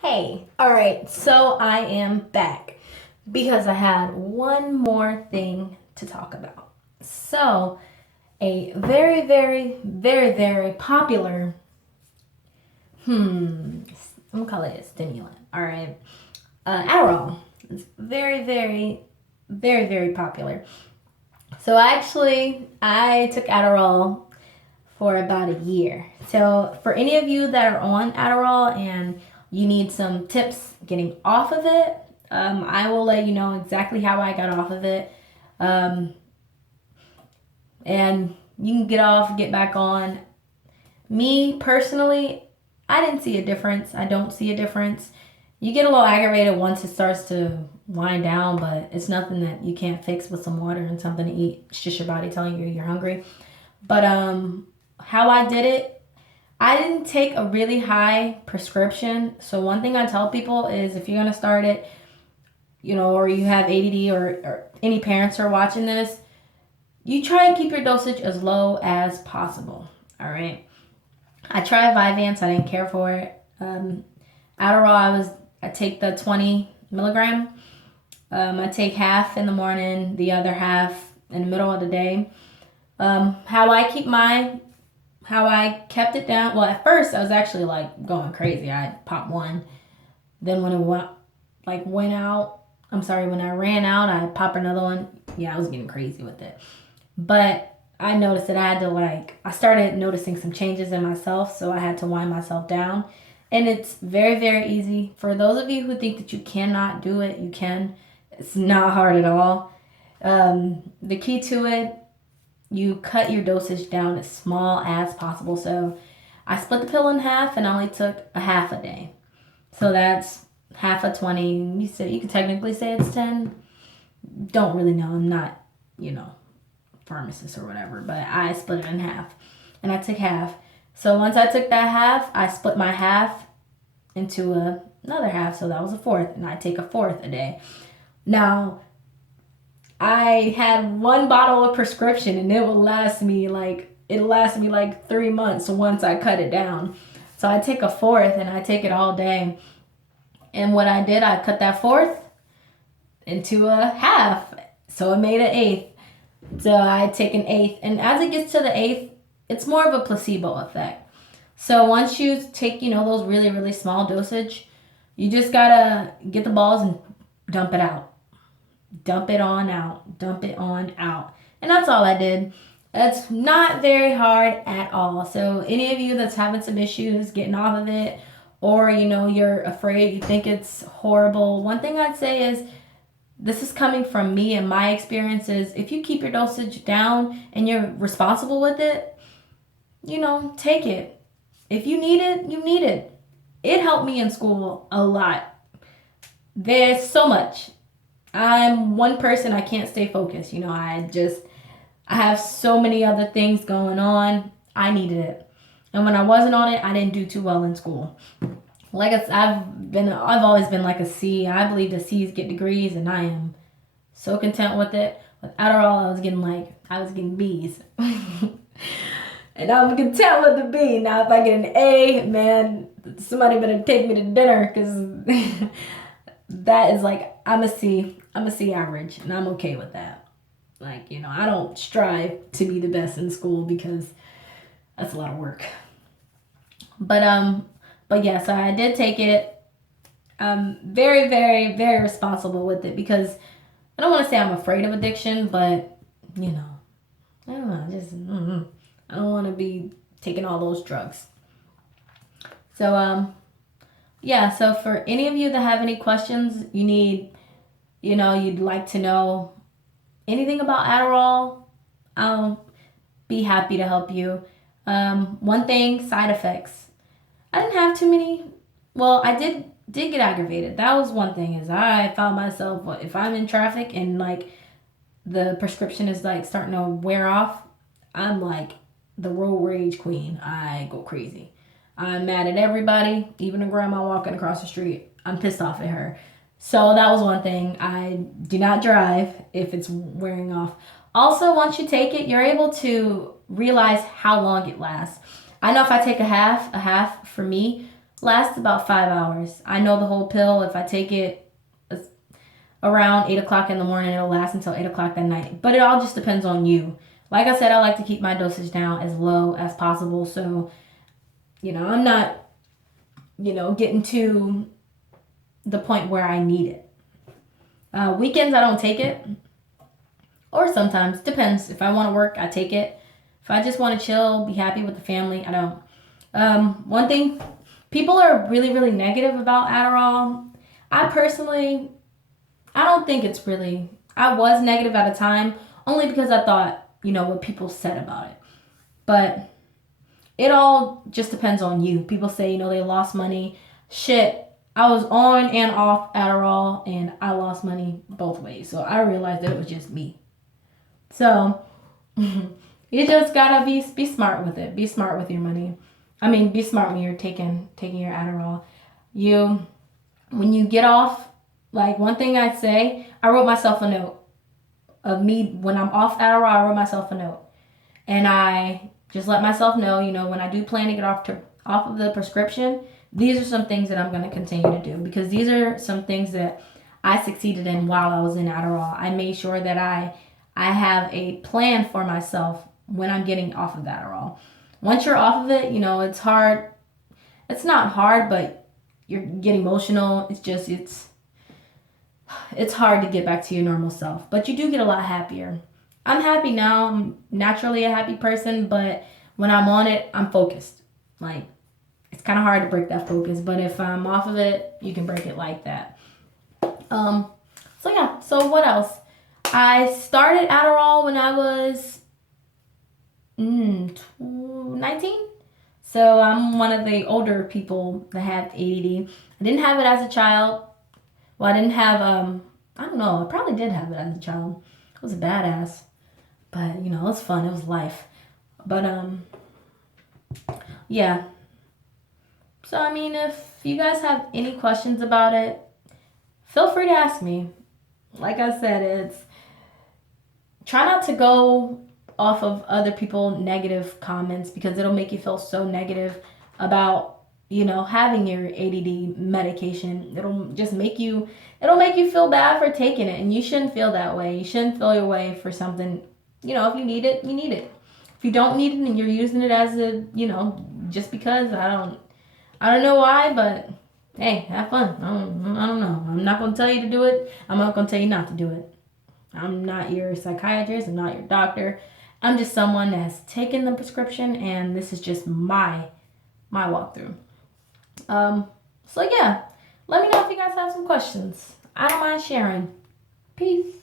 Hey, all right, so I am back because I had one more thing to talk about. So, a very popular, I'm gonna call it a stimulant, all right? Adderall. It's very popular. So, I took Adderall for about a year. So, for any of you that are on Adderall and you need some tips getting off of it, I will let you know exactly how I got off of it. Um, and you can get off, get back on. Me personally, I didn't see a difference. I don't see a difference. You get a little aggravated once it starts to wind down, but it's nothing that you can't fix with some water and something to eat. It's just your body telling you you're hungry. But how I did it, I didn't take a really high prescription. So one thing I tell people is if you're gonna start it, or you have ADD or any parents are watching this, you try and keep your dosage as low as possible. All right. I tried Vyvanse. I didn't care for it. Adderall, I take the 20 milligram. I take half in the morning, the other half in the middle of the day. How I kept it down. Well, at first I was actually like going crazy. I popped one. Then when it went out, when I ran out, I popped another one. Yeah, I was getting crazy with it. But I noticed that I started noticing some changes in myself, so I had to wind myself down. And it's very easy. For those of you who think that you cannot do it, you can. It's not hard at all. The key to it, you cut your dosage down as small as possible. So I split the pill in half and I only took a half a day. So that's half of 20. You could technically say it's 10. Don't really know. I'm not, pharmacist or whatever, but I split it in half. And I took half. So once I took that half, I split my half into another half. So that was a fourth. And I take a fourth a day. Now, I had one bottle of prescription and it'll last me like 3 months once I cut it down. So I take a fourth and I take it all day. And what I did, I cut that fourth into a half. So it made an eighth. So I take an eighth. And as it gets to the eighth, it's more of a placebo effect. So once you take, those really small dosage, you just gotta get the balls and dump it out. Dump it on out. Dump it on out. And that's all I did. That's not very hard at all. So any of you that's having some issues getting off of it, or you're afraid, you think it's horrible, one thing I'd say is this is coming from me and my experiences. If you keep your dosage down and you're responsible with it, take it. If you need it, you need it. It helped me in school a lot. There's so much. I'm one person, I can't stay focused. I have so many other things going on. I needed it. And when I wasn't on it, I didn't do too well in school. I've always been like a C. I believe the C's get degrees and I am so content with it. With Adderall, I was getting B's. And I'm content with the B. Now if I get an A, man, somebody better take me to dinner because that is like I'm a C average and I'm okay with that. I don't strive to be the best in school because that's a lot of work. But yeah, so I did take it. I'm very responsible with it because I don't want to say I'm afraid of addiction, but I don't know, I don't want to be taking all those drugs. So yeah, so for any of you that have any questions, you'd like to know anything about Adderall, I'll be happy to help you. One thing, side effects. I didn't have too many. Well, I did get aggravated. That was one thing is I found myself, if I'm in traffic and the prescription is starting to wear off, I'm like the road rage queen. I go crazy. I'm mad at everybody, even a grandma walking across the street. I'm pissed off at her. So that was one thing. I do not drive if it's wearing off. Also, once you take it, you're able to realize how long it lasts. I know if I take a half for me, lasts about 5 hours. I know the whole pill, if I take it around 8 o'clock in the morning, it'll last until 8 o'clock that night. But it all just depends on you. Like I said, I like to keep my dosage down as low as possible. So, I'm not, getting to the point where I need it. Weekends, I don't take it. Or sometimes, depends. If I want to work, I take it. If I just want to chill, be happy with the family, I don't. One thing, people are really, really negative about Adderall. I don't think it's really, I was negative at a time, only because I thought, what people said about it. But it all just depends on you. People say, they lost money. Shit, I was on and off Adderall, and I lost money both ways. So I realized that it was just me. So you just gotta be smart with it. Be smart with your money. I mean, be smart when you're taking your Adderall. When you get off, like one thing I'd say, I wrote myself a note of me when I'm off Adderall. I wrote myself a note, and I just let myself know, when I do plan to get off of the prescription, these are some things that I'm going to continue to do, because these are some things that I succeeded in while I was in Adderall. I made sure that I have a plan for myself when I'm getting off of Adderall. Once you're off of it, it's hard. It's not hard, but you get emotional. It's hard to get back to your normal self, but you do get a lot happier. I'm happy now. I'm naturally a happy person, but when I'm on it, I'm focused. Like, it's kind of hard to break that focus, but if I'm off of it, you can break it like that. So yeah, so what else? I started Adderall when I was 19. So I'm one of the older people that had ADD. I didn't have it as a child. Well, I didn't have, I don't know, I probably did have it as a child. I was a badass. But, it was fun. It was life. But, yeah. So, I mean, if you guys have any questions about it, feel free to ask me. Like I said, try not to go off of other people negative comments, because it'll make you feel so negative about, having your ADD medication. It'll make you feel bad for taking it, and you shouldn't feel that way. You shouldn't feel your way for something. If you need it, you need it. If you don't need it and you're using it as a, just because, I don't know why, but hey, have fun. I don't know. I'm not going to tell you to do it. I'm not going to tell you not to do it. I'm not your psychiatrist. I'm not your doctor. I'm just someone that has taken the prescription, and this is just my walkthrough. So yeah, let me know if you guys have some questions. I don't mind sharing. Peace.